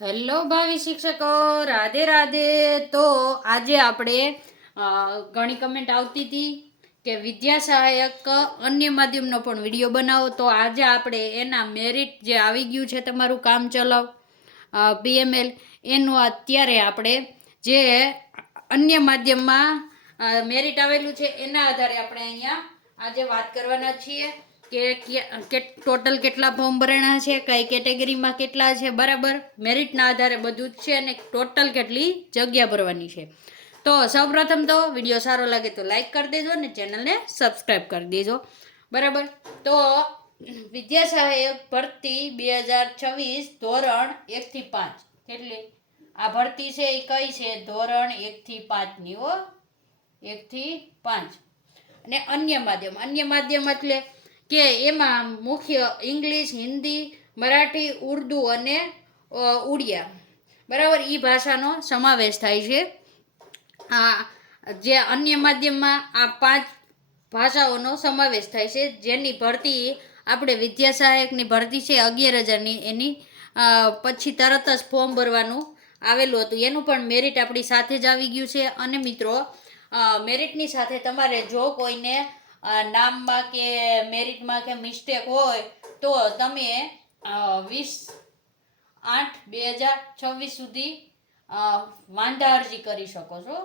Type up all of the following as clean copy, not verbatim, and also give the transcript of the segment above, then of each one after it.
Hello ભાવિ શિક્ષકો, રાધે રાધે. તો આજે આપણે ઘણી કમેન્ટ આવતી હતી કે વિદ્યા સહાયક અન્ય માધ્યમનો પણ વિડીયો બનાવો. તો આજે આપણે એના મેરિટ જે આવી ગયું છે તમારું કામ ચલાવ PML એનું અત્યારે આપણે જે અન્ય માધ્યમમાં મેરિટ આવેલું છે એના આધારે આપણે અહીંયા આજે વાત કરવાના છીએ કે ટોટલ કેટલા ફોર્મ ભરાણા છે, કઈ કેટેગરીમાં કેટલા છે, બરાબર મેરિટના આધારે બધું જ છે અને ટોટલ કેટલી જગ્યા ભરવાની છે. તો સૌપ્રથમ તો વિડીયો સારો લાગે તો લાઈક કરી દેજો અને ચેનલને સબસ્ક્રાઈબ કરી દેજો, બરાબર. તો વિદ્યા સહાયક ભરતી 2026 ધોરણ 1 થી 5 કેટલી આ ભરતી છે એ કઈ છે? ધોરણ 1 થી 5 ની 1 થી 5. અને અન્ય માધ્યમ એટલે કે એમાં મુખ્ય ઇંગ્લિશ, હિન્દી, મરાઠી, ઉર્દુ અને ઉડિયા, બરાબર, એ ભાષાનો સમાવેશ થાય છે. આ જે અન્ય માધ્યમમાં આ 5 ભાષાઓનો સમાવેશ થાય છે, જેની ભરતી આપણે વિદ્યા સહાયકની ભરતી છે 11,000ની, એની પછી તરત જ ફોર્મ ભરવાનું આવેલું હતું. એનું પણ મેરિટ આપણી સાથે જ આવી ગયું છે. અને મિત્રો, મેરિટની સાથે તમારે જો કોઈને નામમાં કે મેરિટમાં કે મિસ્ટેક હોય તો તમે 20/8/2026 સુધી વાંધા અરજી કરી શકો છો.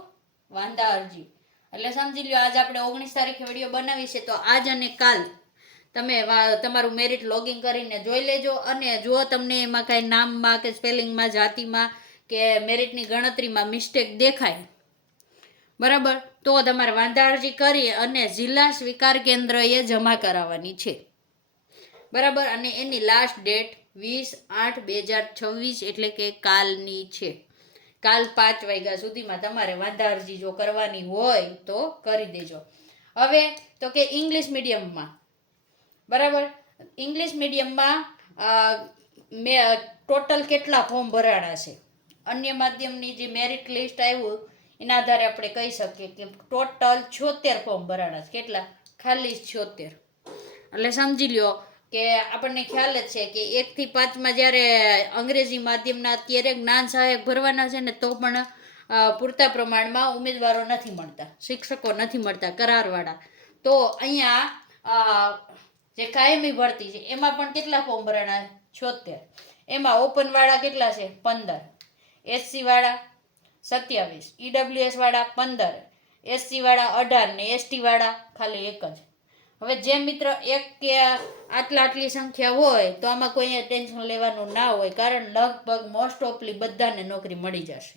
વાંધા અરજી એટલે સમજી લો, આજ આપણે 19 તારીખે વિડીયો બનાવી છે, તો આજ અને કાલ તમે તમારું મેરિટ લોગિન કરીને જોઈ લેજો. અને જો તમને એમાં કાંઈ નામમાં કે સ્પેલિંગમાં, જાતિમાં કે મેરિટની ગણતરીમાં મિસ્ટેક દેખાય, બરાબર, તો તમારે વાંધા અરજી કરી અને જિલ્લા સ્વીકાર કેન્દ્રએ જમા કરાવવાની છે, બરાબર. અને એની લાસ્ટ ડેટ 20/8/2026 એટલે કે કાલની છે. કાલ 5 વાગ્યા સુધીમાં તમારે વાંધા અરજી જો કરવાની હોય તો કરી દેજો. હવે તો કે ઇંગ્લિશ મીડિયમમાં, બરાબર, ઇંગ્લિશ મીડિયમમાં ટોટલ કેટલા ફોર્મ ભરાણા છે? અન્ય માધ્યમની જે મેરિટ લિસ્ટ આવ્યું એના આધારે આપણે કહી શકીએ કે ટોટલ 76 ફોર્મ ભરાણા છે. કેટલા? ખાલી 76. એટલે સમજી લ્યો કે આપણને ખ્યાલ જ છે કે 1 થી 5માં જ્યારે અંગ્રેજી માધ્યમના અત્યારે જ્ઞાન સહાયક ભરવાના છે ને, તો પણ પૂરતા પ્રમાણમાં ઉમેદવારો નથી મળતા, શિક્ષકો નથી મળતા કરારવાળા. તો અહીંયા જે કાયમી ભરતી છે એમાં પણ કેટલા ફોર્મ ભરાણા? 76. એમાં ઓપનવાળા કેટલા છે? 15. SC વાળા 27, EWS વાળા 15, SC વાળા 18 ને ST વાળા ખાલી 1 જ. હવે જે મિત્ર એક કે આટલી સંખ્યા હોય તો આમાં કોઈ ટેન્શન લેવાનું ના હોય, કારણ લગભગ મોસ્ટ ઓફલી બધાને નોકરી મળી જશે.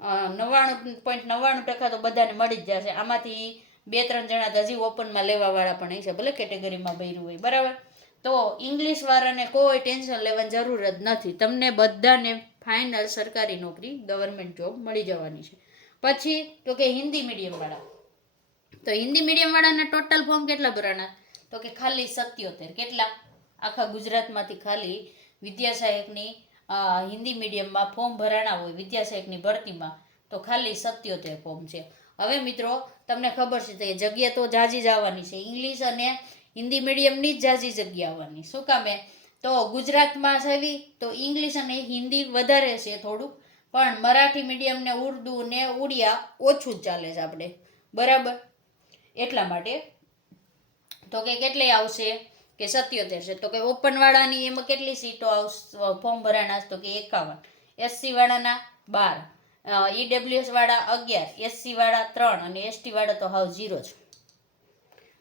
99.99% તો બધાને મળી જ જશે. આમાંથી 2-3 જણા હજી ઓપનમાં લેવા વાળા પણ હશે, ભલે કેટેગરીમાં ભર્યું હોય, બરાબર. તો ઇંગ્લિશ વાળાને કોઈ ટેન્શન લેવાની જરૂર જ નથી. તમને બધાને ફાઇનલ સરકારી નોકરી, ગવર્મેન્ટ જોબ મળી જવાની છે. પછી તો કે હિન્દી મીડિયમ વાળા, તો હિન્દી મીડિયમ વાળાના ટોટલ ફોર્મ કેટલા ભરાણા? તો કે ખાલી 77. કેટલા? આખા ગુજરાતમાંથી ખાલી વિદ્યા સહાયકની હિન્દી મીડિયમમાં ફોર્મ ભરાણા હોય વિદ્યા સહાયકની ભરતીમાં, તો ખાલી 77 ફોર્મ છે. હવે મિત્રો, તમને ખબર છે કે જગ્યા તો જાજી જ આવવાની છે. ઇંગ્લિશ અને હિન્દી મીડિયમની જ જાજી જગ્યા આવવાની. શું કામે? તો ગુજરાતમાં સેવી તો ઇંગ્લિશ અને હિન્દી વધારે છે થોડુંક, પણ મરાઠી મીડિયમ ને ઉર્દુ ને ઉડિયા ઓછું જ ચાલે છે આપણે, બરાબર. એટલા માટે તો કે કેટલી આવશે? કે 77 છે. તો કે ઓપન વાળાની એમાં કેટલી સીટો આવશે? ફોર્મ ભરાણા તો કે 51, SC વાળાના 12, EWS વાળા 11, SC વાળા 3 અને ST વાળા તો હાવ 0 છે,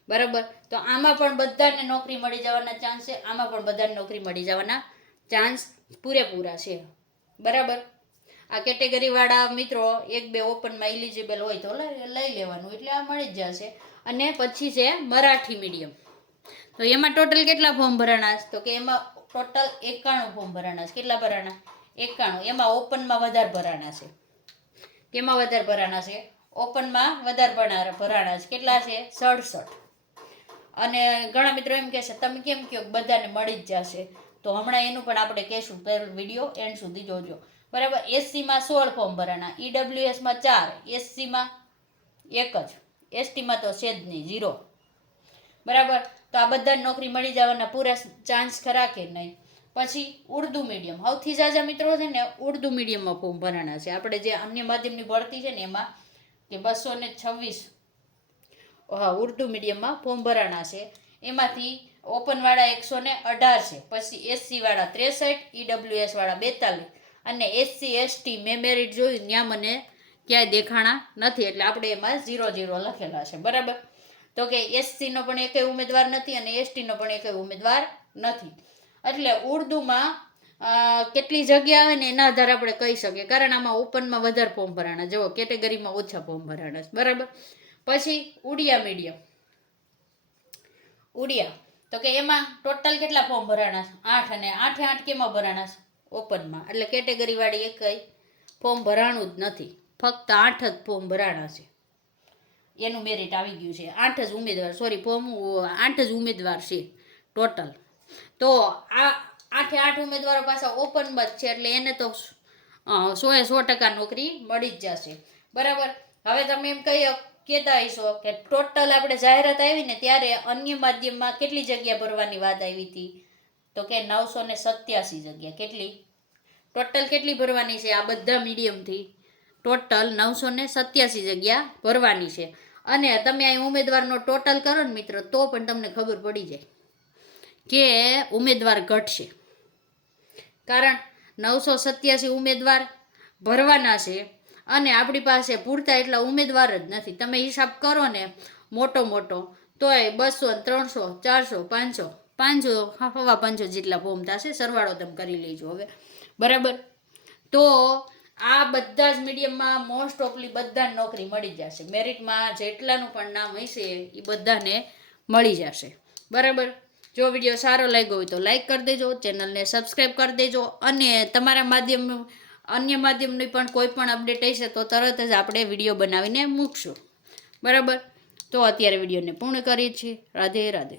બરાબર. તો આમાં પણ બધાને નોકરી મળી જવાના ચાન્સ છે, આમાં પણ બધાને નોકરી મળી જવાના ચાન્સ પૂરેપૂરા છે, બરાબર. આ કેટેગરી વાળા મિત્રો 1-2 ઓપનમાં એલિજિબલ હોય તો લઈ લેવાનું, એટલે આ મળી જ જશે. અને પછી છે મરાઠી મીડિયમ, તો એમાં ટોટલ કેટલા ફોર્મ ભરાણા છે? તો કે એમાં ટોટલ 91 ફોર્મ ભરાણા છે. કેટલા ભરાણા? 91. એમાં ઓપનમાં વધારે ભરાણા છે. કેમાં વધારે ભરાણા છે? ઓપનમાં વધારે ભરાણા છે. કેટલા છે? 67. અને ઘણા મિત્રો એમ કહેશે તમે કેમ કહો બધાને મળી જ જશે, તો હમણાં એનું પણ આપણે કહેશું, વિડીયો એન્ડ સુધી જોજો, બરાબર. SCમાં 16 ફોર્મ ભરાણા, EWSમાં 4, SCમાં 1 જ, STમાં તો છે જ નહીં, 0, બરાબર. તો આ બધાને નોકરી મળી જવાના પૂરા ચાન્સ ખરા કે નહીં? પછી ઉર્દુ મીડિયમ, સૌથી ઝાઝા મિત્રો છે ને ઉર્દુ મીડિયમમાં ફોર્મ ભરાણા છે. આપણે જે અન્ય માધ્યમની ભરતી છે ને એમાં કે 226 ઉર્દુ મીડિયમમાં ફોર્મ ભરાણા છે. એમાંથી ઓપનવાળા 118 છે, પછી એસસી વાળા 63, ઈડબ્લ્યુએસ વાળા 42 અને એસસી એસટી મેં મેરિટ જોયું ત્યાં મને ક્યાંય દેખાણા નથી, એટલે આપણે એમાં 0-0 લખેલા છે. બરાબર. તો કે એસસીનો પણ એકેય ઉમેદવાર નથી અને એસટીનો પણ એકેય ઉમેદવાર નથી. એટલે ઉર્દુમાં કેટલી જગ્યા આવે ને એના આધારે આપણે કહી શકીએ, કારણ આમાં ઓપનમાં વધારે ફોર્મ ભરાણા, જુઓ કેટેગરીમાં ઓછા ફોર્મ ભરાણા છે. બરાબર. પછી ઉડિયા મીડિયમ, ઉડિયા તો કે એમાં ટોટલ કેટલા ફોર્મ ભરાણા છે? 8, અને 8 કેમાં ભરાણા છે? ઓપનમાં. એટલે કેટેગરી વાળી એકય ફોર્મ ભરાણું જ નથી, ફક્ત 8 જ ફોર્મ ભરાણા છે, એનું મેરિટ આવી ગયું છે. 8 જ ઉમેદવાર, સોરી ફોર્મ 8 જ ઉમેદવાર છે ટોટલ. તો આ 8 ઉમેદવારો પાછા ઓપનમાં જ છે, એટલે એને તો 100% નોકરી મળી જ જશે. બરાબર. હવે તમે એમ કહેતા હશો કે ટોટલ આપણે જાહેરાત આવી ને ત્યારે અન્ય માધ્યમમાં કેટલી જગ્યા ભરવાની વાત આવી હતી? તો કે 987 જગ્યા. કેટલી ટોટલ કેટલી ભરવાની છે? આ બધા મીડિયમથી ટોટલ 987 જગ્યા ભરવાની છે. અને તમે અહીં ઉમેદવારનો ટોટલ કરો ને મિત્રો, તો પણ તમને ખબર પડી જાય કે ઉમેદવાર ઘટશે, કારણ 987 ઉમેદવાર ભરવાના છે અને આપણી પાસે પૂરતા એટલા ઉમેદવાર જ નથી. તમે હિસાબ કરો ને મોટો તોય 200, 300, 400, 500, 500 જેટલા ફોર્મ થશે. સરવાળો તમે કરી લેજો હવે. બરાબર. તો આ બધા જ મીડિયમમાં મોસ્ટ ઓફલી બધાને નોકરી મળી જશે. મેરિટમાં જેટલાનું પણ નામ હશે એ બધાને મળી જશે. બરાબર. જો વિડીયો સારો લાગ્યો હોય તો લાઈક કરી દેજો, ચેનલને સબસ્ક્રાઈબ કરી દેજો, અને તમારા અન્ય માધ્યમની પણ કોઈ પણ અપડેટ હશે તો તરત જ આપણે વિડીયો બનાવીને મૂકશું. બરાબર. તો અત્યારે વિડીયોને પૂર્ણ કરીએ છીએ. રાધે રાધે.